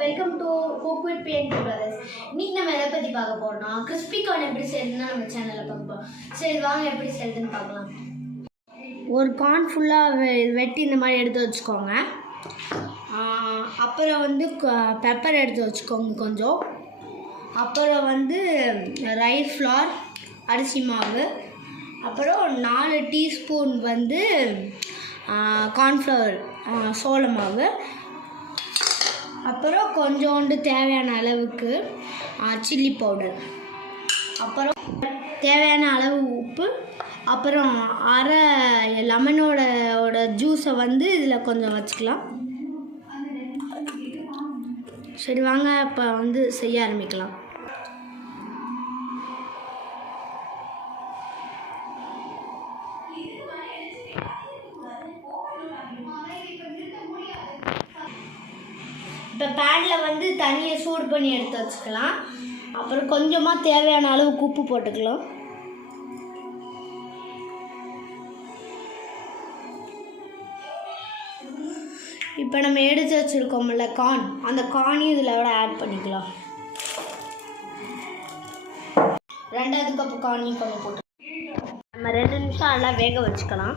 Welcome to cook with BNT brothers. இன்னைக்கு நம்ம எதை பற்றி பார்க்க போறோம்னா கிறிஸ்பி கார்ன் எப்படி செய்யறதுன்னா நம்ம சேனலில் பார்ப்போம். சரி வாங்க எப்படி செய்யறதுன்னு பார்க்கலாம். ஒரு கார்ன் ஃபுல்லாக வெட்டி இந்த மாதிரி எடுத்து வச்சுக்கோங்க. அப்புறம் வந்து பெப்பர் எடுத்து வச்சுக்கோங்க கொஞ்சம். அப்புறம் வந்து ரைஸ் ஃப்ளார் அரிசி மாவு, அப்புறம் 4 டீஸ்பூன் வந்து கார்ன்ஃப்ளவர் சோள மாவு, அப்புறம் கொஞ்சோண்டு தேவையான அளவுக்கு சில்லி பவுடர், அப்புறம் தேவையான அளவு உப்பு, அப்புறம் அரை லெமனோட ஜூஸை வந்து இதில் கொஞ்சம் வச்சுக்கலாம். சரி வாங்க இப்போ வந்து செய்ய ஆரம்பிக்கலாம். இப்போ பேனில் வந்து தண்ணியை சூடு பண்ணி எடுத்து வச்சுக்கலாம். அப்புறம் கொஞ்சமாக தேவையான அளவுக்கு உப்பு போட்டுக்கலாம். இப்போ நம்ம எடுத்து வச்சுருக்கோம்ல கார்ன், அந்த கார்னையும் இதில் ஆட் பண்ணிக்கலாம். 2வது கப்பு கார்னையும் கொஞ்சம் போட்டு நம்ம 2 நிமிஷம் நல்லா வேக வச்சுக்கலாம்.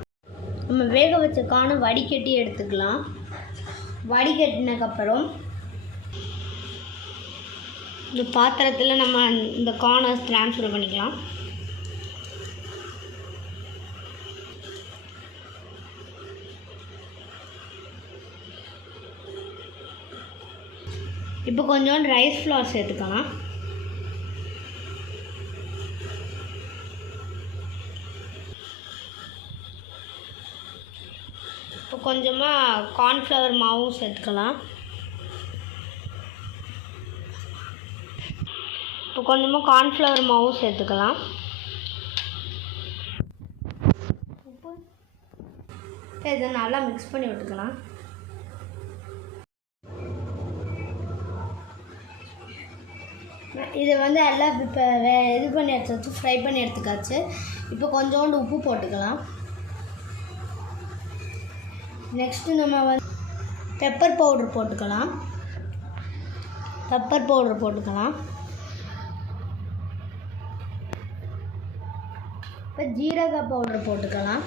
நம்ம வேக வச்ச கார்னை வடிகட்டி எடுத்துக்கலாம். வடிகட்டினதுக்கப்புறம் இந்த பாத்திரத்தில் நம்ம இந்த கார்னை ட்ரான்ஸ்ஃபர் பண்ணிக்கலாம். இப்போ கொஞ்சோண்டு ரைஸ் ஃப்ளார் சேர்த்துக்கலாம். இப்போ கொஞ்சமாக கார்ன்ஃப்ளவர் மாவும் சேர்த்துக்கலாம். இப்போ கொஞ்சமாக கார்ன்ஃப்ளவர் மாவும் சேர்த்துக்கலாம். உப்பு இதை நல்லா மிக்ஸ் பண்ணி விட்டுக்கலாம். இதை வந்து எல்லாம் இப்போ இது பண்ணி எடுத்து ஃப்ரை பண்ணி எடுத்துக்காச்சு. இப்போ கொஞ்சோண்டு உப்பு போட்டுக்கலாம். நெக்ஸ்ட்டு நம்ம வந்து பெப்பர் பவுடர் போட்டுக்கலாம். இப்போ ஜீரக பவுடர் போட்டுக்கலாம்.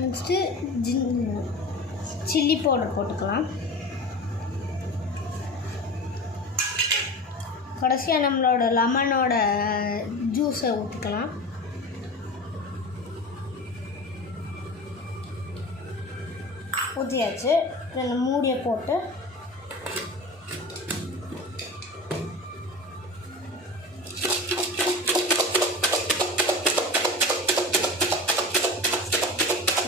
நெக்ஸ்ட்டு சில்லி பவுடர் போட்டுக்கலாம். கடைசியாக நம்மளோட லெமனோட ஜூஸை ஊற்றிக்கலாம். ஊற்றியாச்சு. இந்த மூடியை போட்டு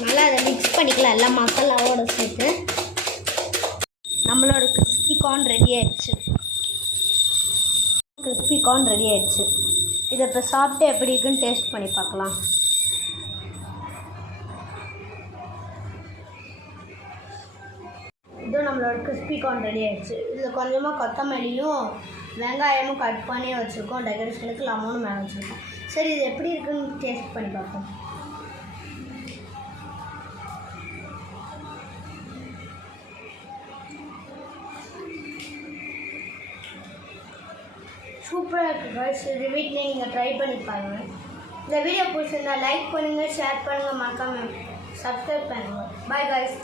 நல்லா அதை மிக்ஸ் பண்ணிக்கலாம். எல்லாம் மசாலாவோடு சேர்த்து நம்மளோட கிறிஸ்பி கார்ன் ரெடி ஆயிடுச்சு. இதை இப்போ சாப்பிட்டு எப்படி இருக்குன்னு டேஸ்ட் பண்ணி பார்க்கலாம். இதுவும் நம்மளோட கிறிஸ்பி கார்ன் ரெடி ஆயிடுச்சு. இதில் கொஞ்சமாக கொத்தமல்லியும் வெங்காயமும் கட் பண்ணி வச்சுருக்கோம். டெக்கரேஷனுக்கு லெமனும் மேலே வச்சுருக்கோம். சரி இது எப்படி இருக்குன்னு டேஸ்ட் பண்ணி பார்ப்போம். சூப்பராக இருக்குது கைஸ். இது வீட்டில் நீங்கள் ட்ரை பண்ணி பாருங்கள். இந்த வீடியோ பிடிச்சிருந்தா லைக் பண்ணுங்கள், ஷேர் பண்ணுங்கள், மறக்காமல் சப்ஸ்கிரைப் பண்ணுங்கள். Bye guys.